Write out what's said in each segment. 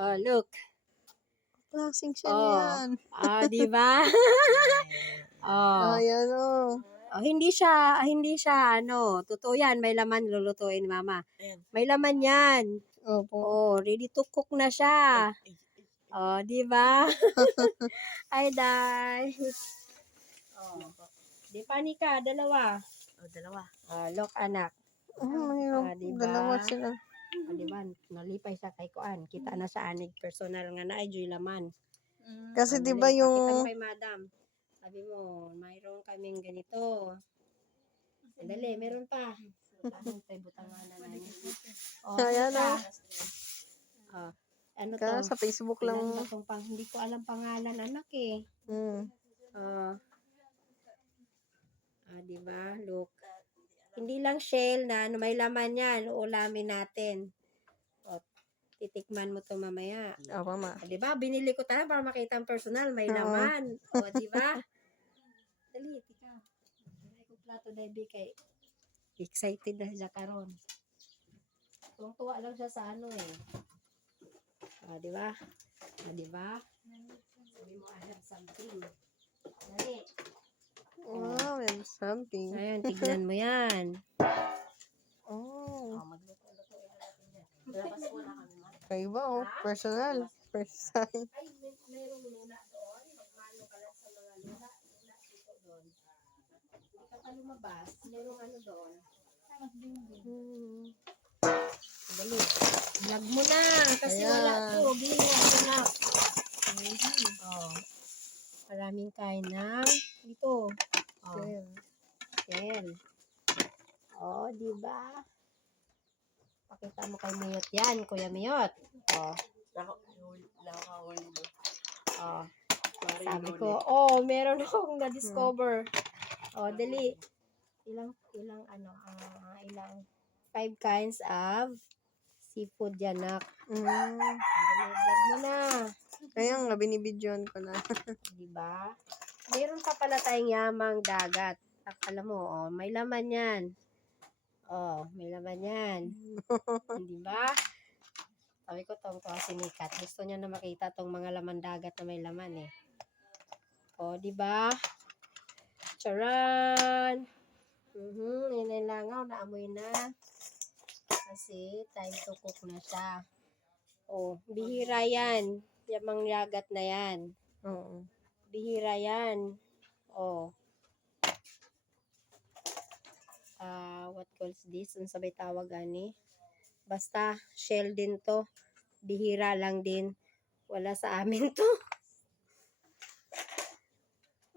Oh, look. Klaseng shell Oh. yan. Di ba? Oh. Ayan o. Oh, hindi siya, totoo yan, may laman lulutuin, mama. May laman yan. Opo. Oh, ready to cook na siya. Oh, di ba? Ay, day. Oh. Di panika, dalawa. Oh, dalawa. Look, anak. Mayroon. Diba? Dalawa sila. Diba? Nalipay sa kay Kuan. Kita na sa anig personal nga na ay laman. Kasi Dali, di ba pakita mo yung... kay madam. Sabi mo, mayroon kaming ganito. Dali, meron pa. Anong tayo butangan na namin? Oh, Ayan o. Ano to? Sa Facebook lang. Ilan ba tong hindi ko alam pangalan, anak eh. Diba? Look. Hindi lang shell na may laman yan. Uulamin natin. Titikman mo to mamaya. Opo, ma. Diba? Binili ko tayo para makita ang personal. May laman. Diba? Dali, tika. Ay ko plato dahil kay excited na siya karon. Tuwang-tuwa lang siya sa ano eh. Diba? Diba? Sabi mo, I have something. Dali. Wow, I have something. Ayan, tignan mo yan. Magluto-luto natin yan. Labas mo na kami, ma. Kaiba o. Personal. First time. Ay, mayroong luna doon. Magmano ka lang sa mga luna dito doon. Hindi ka pa lumabas. Mayroong ano doon. Dali. Vlog mo na. Kasi wala to. Bilhin natin na. Maraming kain na. Dito. Shell. Diba? Pakita mo kay Miyot yan, Kuya Miyot. Sabi ko, meron akong na-discover. Dali. Ilang 5 kinds of seafood yan, nak. Dali, vlog mo na. Kaya nga, binibidyoan ko na. Diba? Meron pa pala tayong yamang dagat. Alam mo, may laman yan. May laman yan. Diba? Sabi ko, tong si Nikat. Gusto niya na makita tong mga laman dagat na may laman eh. Diba? Charan! Yan ay langaw, naamoy na. Kasi time to cook na siya. Bihira yan. Yamang dagat na yan. Bihira yan. What calls this? Ang sabay tawag ani? Basta, shell din to. Bihira lang din. Wala sa amin to.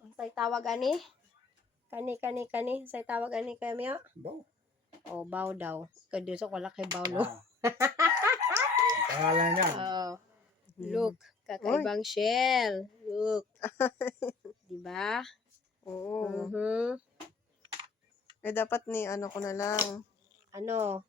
Ang sabay tawag ani? Kani. Say tawag ani kaya miya? Baw. Baw daw. Kaya sa wala kay baw, no? Pangalan niya. Look, kakaibang shell. Look. Diba? Dapat ni ano ko na lang. Ano?